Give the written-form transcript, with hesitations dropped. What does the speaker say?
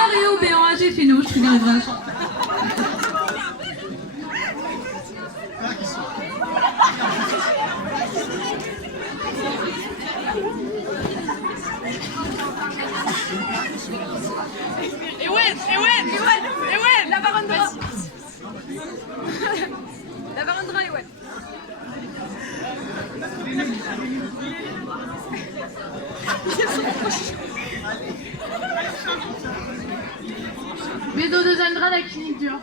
Mario BOAG Fino, je suis dans les vaches. Ewen, la Varandra. La Varandra, Ewen. Bédo de Zandra, la clinique dure.